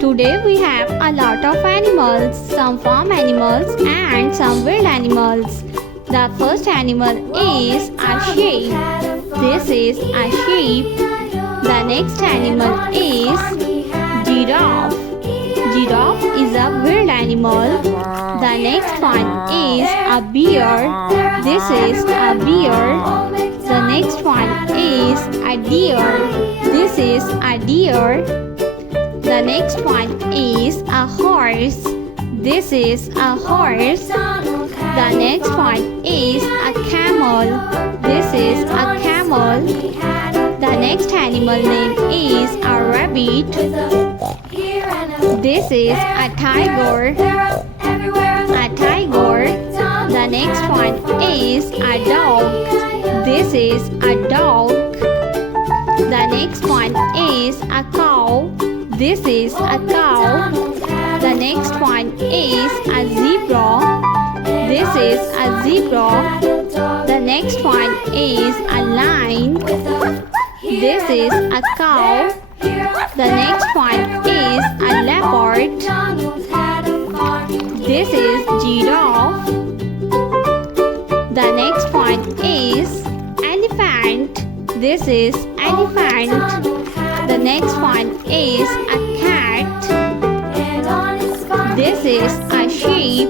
Today we have a lot of animals, some farm animals and some wild animals. The first animal is a sheep. This is a sheep. The next animal is giraffe. Giraffe is a wild animal. The next one is a bear. This is a bear. The next one is a deer. This is a deer. The next one is a horse. This is a horse. The next one is a camel. This is a camel. The next animal name is a rabbit. This is a tiger. A tiger. The next one is a dog. This is a dog. The next one is a cow. This is a cow. The next one is a zebra. This is a zebra. The next one is a lion. This is a cow. The next one is a leopard. This is giraffe. The next one is elephant. This is elephant. The next one is a cat. This is a sheep.